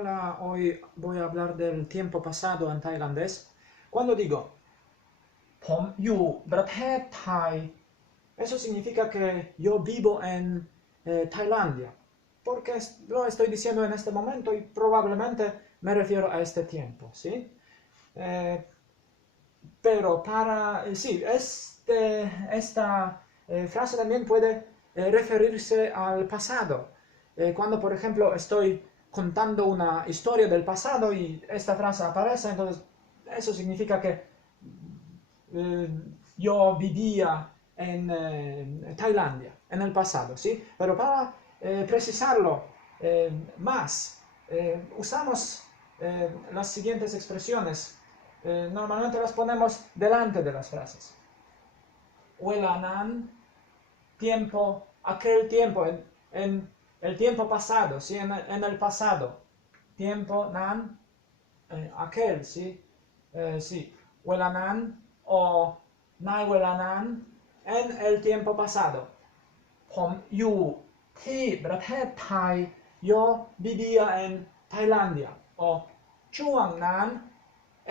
Hola, hoy voy a hablar del tiempo pasado en tailandés. Cuando digo ผมอยู่ประเทศไทย eso significa que yo vivo en Tailandia, porque lo estoy diciendo en este momento y probablemente me refiero a este tiempo, ¿sí? Eh, pero sí, esta frase también puede referirse al pasado. Cuando, por ejemplo, estoy contando una historia del pasado y esta frase aparece, entonces eso significa que yo vivía en Tailandia en el pasado, ¿sí? Pero para precisarlo más, usamos las siguientes expresiones. Normalmente las ponemos delante de las frases. Welanan, tiempo, aquel tiempo, en el tiempo pasado, ¿sí? En el pasado. Tiempo, nan, aquel, ¿sí? Sí. Welanan o nai welanan, en el tiempo pasado. ผมอยู่ที่ประเทศไทย yo vivía en Tailandia. O ช่วงนั้น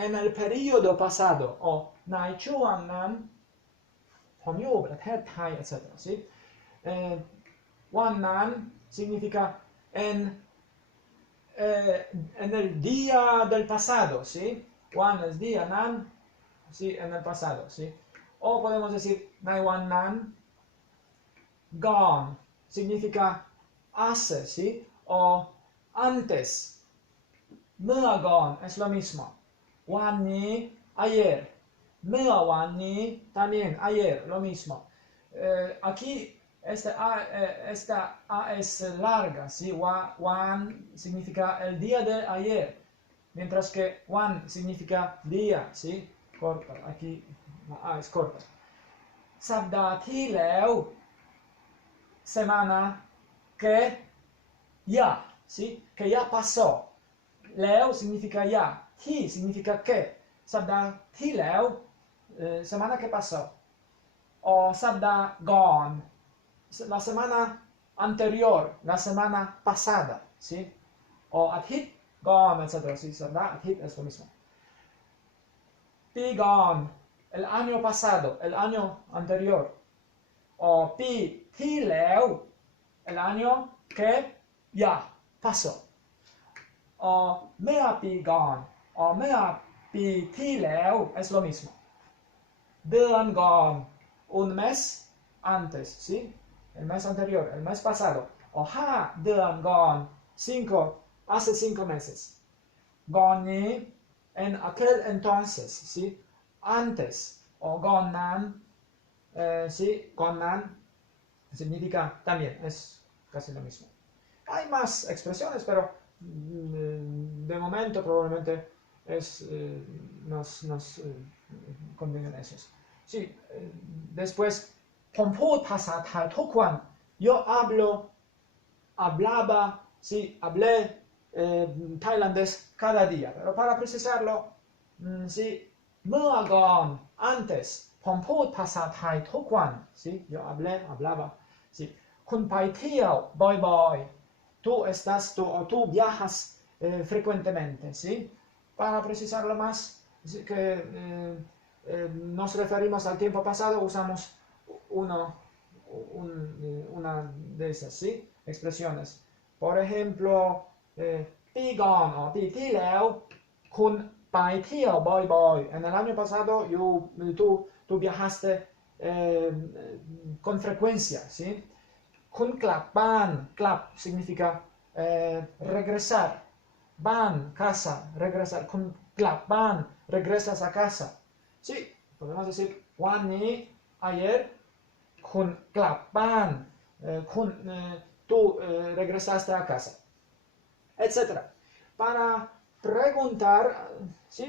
en el periodo pasado. O ในช่วงนั้น ผมอยู่ประเทศไทย etc. ¿sí? วันนั้น significa en el día del pasado, ¿sí? One es día, nan, ¿sí? En el pasado, ¿sí? O podemos decir, nai wan nan, gone, significa hace, ¿sí? O antes, มื่อ gone, es lo mismo. วันนี้ ayer, เมื่อวานนี้ también, ayer, lo mismo. Aquí esta A es larga, ¿sí? One significa el día de ayer, mientras que one significa día, ¿sí? Corta, aquí la A es corta. สัปดาห์ที่แล้ว semana que ya, ¿sí? Que ya pasó. Leo significa ya, ti significa que. สัปดาห์ที่แล้ว semana que pasó. O สัปดาห์ gone, la semana anterior, la semana pasada, ¿sí? O อาทิตย์ gone, etc. ¿sí? สัปดาห์ อาทิตย์ es lo mismo. Be gone, el año pasado, el año anterior. O ปีที่แล้ว el año que ya pasó. O เมื่อปี gone, o เมื่อปีที่แล้ว es lo mismo. เดือน gone, un mes antes, ¿sí? El mes anterior, el mes pasado. O 5 เดือน gone, hace 5 meses. Gone นี้ en aquel entonces, ¿sí? Antes. O gone นั้น ¿sí? Gone นั้น significa también, es casi lo mismo. Hay más expresiones, pero de momento probablemente nos convienen esos. Sí, después, ผมพูดภาษาไทยทุกวัน yo hablaba, sí, hablé tailandés cada día, pero para precisarlo, sí, เมื่อก่อน antes, ผมพูดภาษาไทยทุกวัน sí, yo hablaba, sí, คุณไปเที่ยวบ่อยๆ tú viajas frecuentemente, ¿sí? Para precisarlo más, ¿sí? Que nos referimos al tiempo pasado, usamos una de esas, ¿sí? Expresiones. Por ejemplo, ปีก่อน o ปีที่แล้ว คุณไปเที่ยวบ่อยๆ en el año pasado tú viajaste con frecuencia, ¿sí? คุณกลับบ้าน กลับ significa regresar. บ้าน casa, regresar. คุณกลับบ้าน regresas a casa. Sí, podemos decir วันนี้ ayer คุณกลับบ้าน tú regresaste a casa, etc. Para preguntar, ¿sí?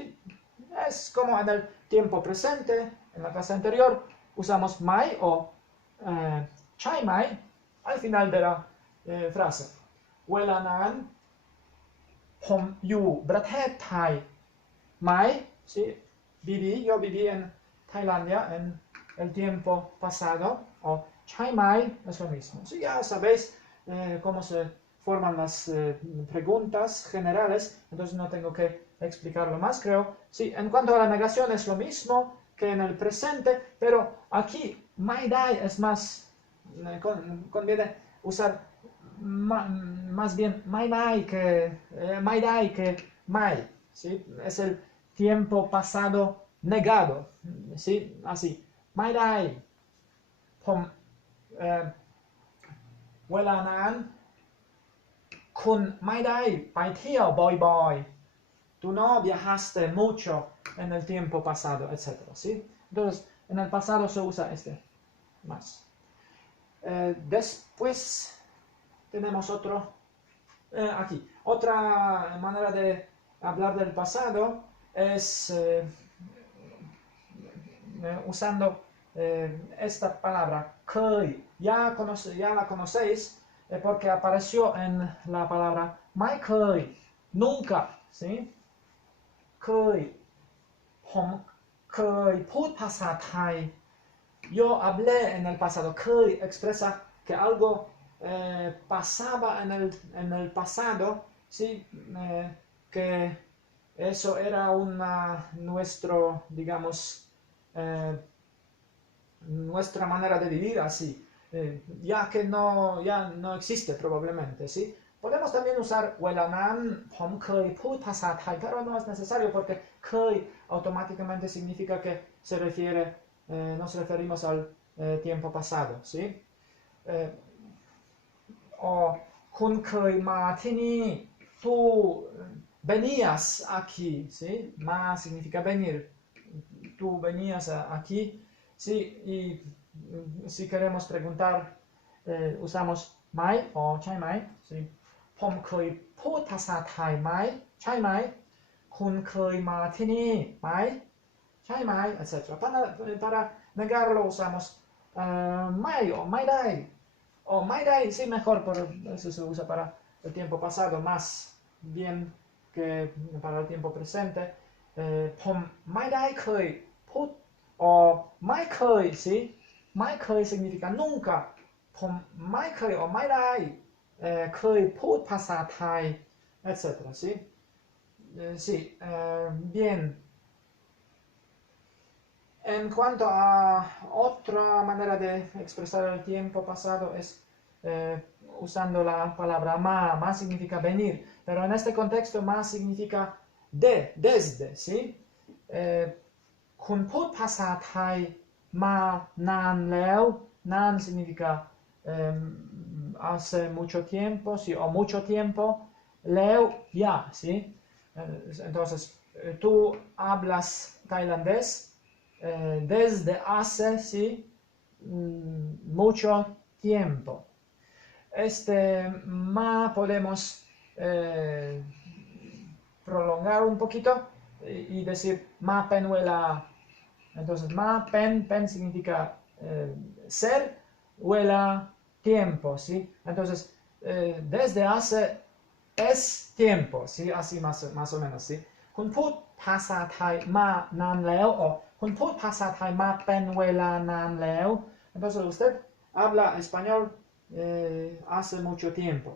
Es como en el tiempo presente, en la frase anterior, usamos mai o chai mai al final de la frase. เวลานั้น ผมอยู่ประเทศไทย mai, ¿sí? Yo viví en Tailandia en el tiempo pasado. O chai mai es lo mismo. Sí, ya sabéis cómo se forman las preguntas generales, entonces no tengo que explicarlo más, creo. Sí, en cuanto a la negación es lo mismo que en el presente, pero aquí maidai es más, conviene usar más bien maidai que mai, ¿sí? Es el tiempo pasado negado, ¿sí? Así, maidai, pom, เวลานั้นคุณไม่ได้ไปเที่ยวบ่อยๆ tú no viajaste mucho en el tiempo pasado, etcétera, ¿sí? Entonces, en el pasado se usa este más. Después tenemos otro, aquí, otra manera de hablar del pasado es usando esta palabra, เคย ya la conocéis, porque apareció en la palabra ไม่เคย nunca, ¿sí? เคย ผมเคยพูดภาษาไทย yo hablé en el pasado, เคย expresa que algo pasaba en el pasado, ¿sí? Que eso era nuestro, digamos, nuestra manera de vivir así, ya que ya no existe probablemente, ¿sí? Podemos también usar เวลานั้นผมเคยพูดภาษาไทย pero no es necesario porque เคย automáticamente significa que nos referimos al tiempo pasado, ¿sí? O คุณเคยมาที่นี่ tú venías aquí, ¿sí? Ma significa venir, tú venías aquí, ¿sí? Y si queremos preguntar, usamos ไหม o ใช่ไหม ¿sí? ผมเคยพูดภาษาไทยไหม ใช่ไหม คุณเคยมาที่นี่ไหม ใช่ไหม etc. Para negarlo usamos ไม่ o ไม่ได้ o ไม่ได้ sí, mejor, pero eso se usa para el tiempo pasado más bien que para el tiempo presente. ผมไม่ได้เคยพูด o ไม่เคย sí, ไม่เคย significa nunca. ผมไม่เคย o ไม่ได้เคยพูดภาษาไทย etc. ¿sí? Sí, bien. En cuanto a otra manera de expresar el tiempo pasado es usando la palabra ma significa venir, pero en este contexto ma significa desde, ¿sí? คุณพูดภาษาไทยมานานแล้ว nan significa hace mucho tiempo, ¿sí? O mucho tiempo, leo ya, ¿sí? Entonces, tú hablas tailandés desde hace, ¿sí? Mucho tiempo. Este ma podemos prolongar un poquito y decir ma penuela. Entonces, ma pen significa ser, huela tiempo, ¿sí? Entonces, desde hace es tiempo, ¿sí? Así más o menos, ¿sí? คุณพูดภาษาไทยมานานแล้ว o คุณพูดภาษาไทยมาเป็นเวลานานแล้ว entonces usted habla español hace mucho tiempo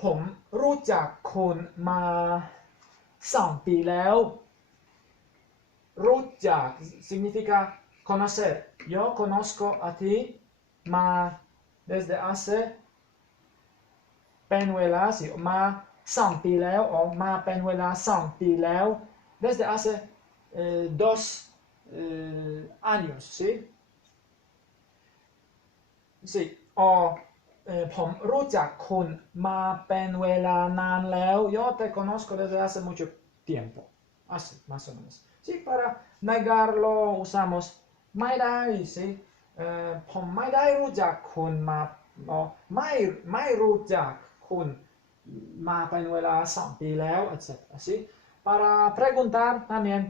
ผมรู้จักคุณมา2 ปีแล้ว รู้จัก significa conocer. Yo conozco a ti ma desde hace เป็นเวลา sí, ma 2 ปีแล้ว o ma เป็นเวลา2 ปีแล้ว desde hace 2 años, ¿sí? Sí, o ผมรู้จักคุณมาเป็นเวลานานแล้ว yo te conozco desde hace mucho tiempo, así, más o menos. Sí, para negarlo usamos ไม่ได้ ¿sí? ผมไม่ได้รู้จักคุณมาไม่รู้จักคุณมาเป็นเวลา2 ปีแล้ว etc. ¿sí? Para preguntar también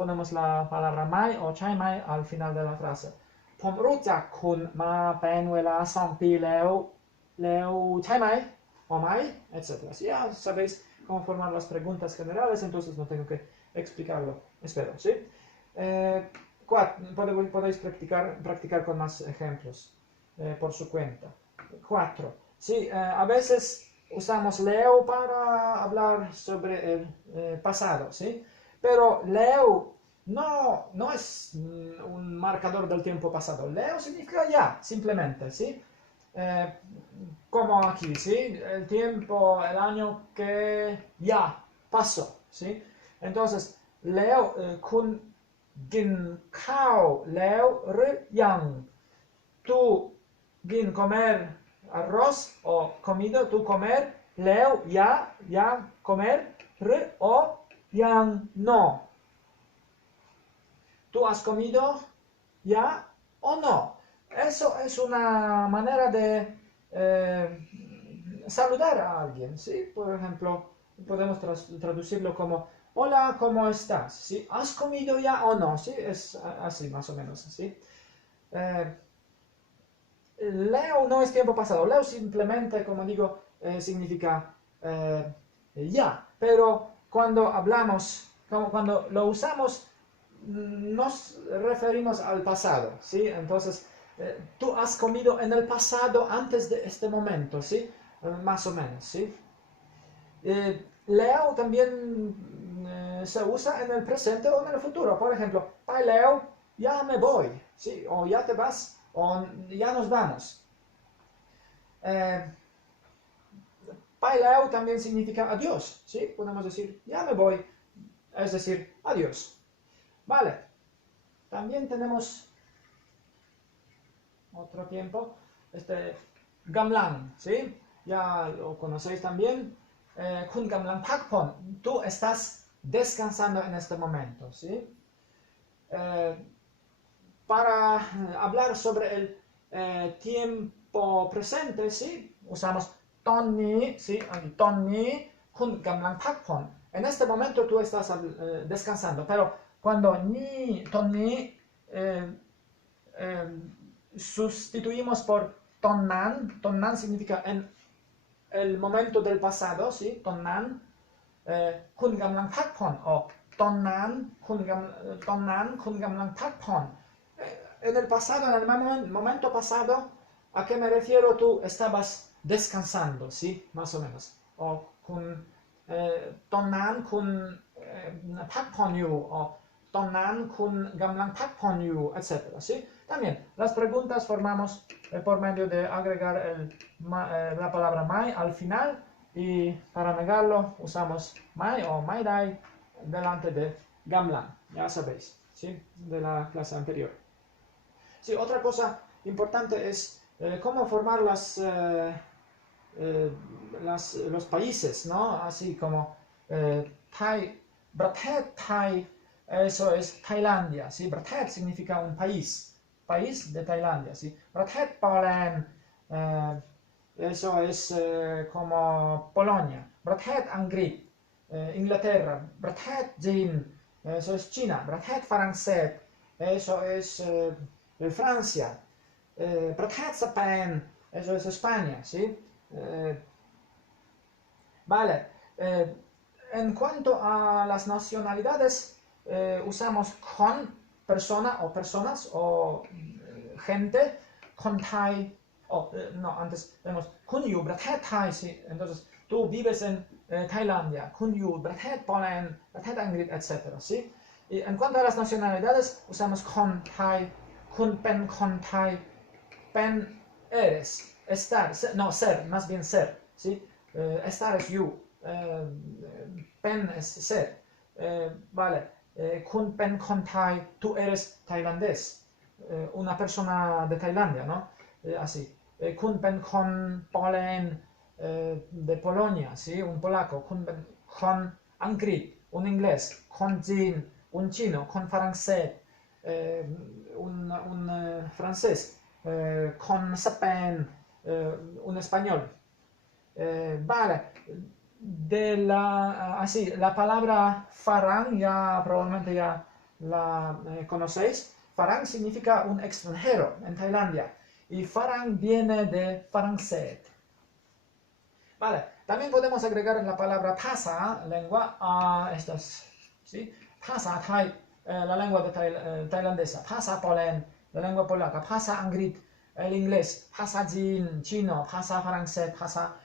ponemos la palabra ไม่ o ใช่ไหม al final de la frase. ผมรู้จักคุณมาเป็นเวลา2 ปีแล้วใช่ไหม o ไหม etc. Si ya sabéis cómo formar las preguntas generales, entonces no tengo que explicarlo, espero, ¿sí? Podéis practicar con más ejemplos por su cuenta. 4. Sí, a veces usamos leo para hablar sobre el pasado, ¿sí? Pero leo no es un marcador del tiempo pasado. Leo significa ya, simplemente, ¿sí? Eh, como aquí, ¿sí? El tiempo, el año que ya pasó, ¿sí? Entonces, leo kun gin kao leo yang. Tú gin comer arroz o comido, tú comer, leo ya comer, o yang no. ¿Tú has comido ya o no? Eso es una manera de saludar a alguien, ¿sí? Por ejemplo, podemos traducirlo como, hola, ¿cómo estás? ¿Sí? ¿Has comido ya o no? ¿Sí? Es así, más o menos, ¿sí? Leo no es tiempo pasado, leo simplemente, como digo, significa ya, pero cuando hablamos, cuando lo usamos, nos referimos al pasado, ¿sí? Entonces, tú has comido en el pasado antes de este momento, ¿sí? Más o menos, ¿sí? Leo también se usa en el presente o en el futuro. Por ejemplo, Pai Leo, ya me voy, ¿sí? O ya te vas, o ya nos vamos. Pai Leo también significa adiós, ¿sí? Podemos decir, ya me voy, es decir, adiós. Vale, también tenemos otro tiempo, Gamlang, ¿sí? Ya lo conocéis también. Kun Gamlang Pakpon, tú estás descansando en este momento, ¿sí? Para hablar sobre el tiempo presente, ¿sí? Usamos Tonni, ¿sí? Tonni kun gamlang pakpon. En este momento tú estás descansando, pero cuando ni Tonni sustituimos por Tonnan significa en el momento del pasado, ¿sí? Tonnan, kun gamlang pakpon o Tonnan kun gamlang pakpon. En el pasado, en el momento pasado, ¿a qué me refiero? Tú estabas descansando, ¿sí? Más o menos. O kun Tonnan kun pakpon yu, o Tonnan kun gamlang pakpon yu, etc. ¿Sí? También, las preguntas formamos por medio de agregar la palabra mai al final y para negarlo usamos mai o maidai delante de gamlang, ya sabéis, ¿sí? De la clase anterior. Sí, otra cosa importante es cómo formar los países, ¿no? Así como Pratet Thai, eso es Tailandia, ¿sí? Pratet significa un país de Tailandia, ¿sí? Pratet Poland, eso es como Polonia. Pratet Angrit, Inglaterra. Pratet Jin, eso es China. Pratet Francés, eso es Francia. Pratet Japan, eso es España, ¿sí? Vale. En cuanto a las nacionalidades, usamos con persona o personas o gente, con Thai, no, antes tenemos kun yu Pratet Thai, ¿sí? Entonces tú vives en Tailandia, kun yu Pratet Poland, Pratet Angrit, etc. ¿Sí? Y en cuanto a las nacionalidades, usamos con Thai, kun pen con Thai, pen eres, estar, no, ser, más bien ser, ¿sí? Estar es you, pen es ser, vale, kun pen con Thai, tú eres tailandés, una persona de Tailandia, ¿no? Así. Kun pen con Polen, de Polonia, ¿sí? Un polaco. Kun pen con Angrit, un inglés. Con Jin, un chino. Con francés, un francés. Con Sapen, un español. Vale. Así, la palabra farang, ya probablemente ya la conocéis. Farang significa un extranjero en Tailandia. Y farang viene de Farangset. Vale, también podemos agregar la palabra Thasa, lengua, a estas, ¿sí? Thasa Thai, la lengua tailandesa. Thasa Polen, la lengua polaca. Thasa Angrit, el inglés, Hasa Jin, chino, Hasa francés, Hasa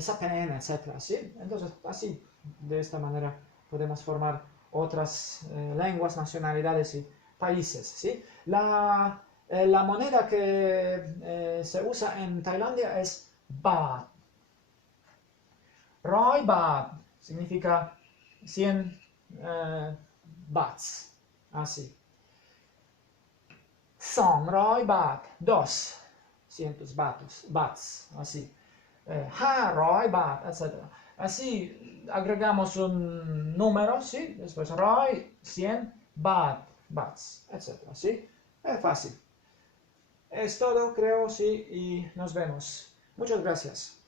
Sapen, etc. ¿Sí? Entonces, así, de esta manera, podemos formar otras lenguas, nacionalidades y países. ¿Sí? La moneda que se usa en Tailandia es baht. Roi baht significa 100 bahts. Así. Song roi baht, 200 bahts, así. Roi baht, etc. Así agregamos un número, ¿sí? Después roi, 100, bahts, etc. ¿Sí? Es fácil. Es todo, creo, sí, y nos vemos. Muchas gracias.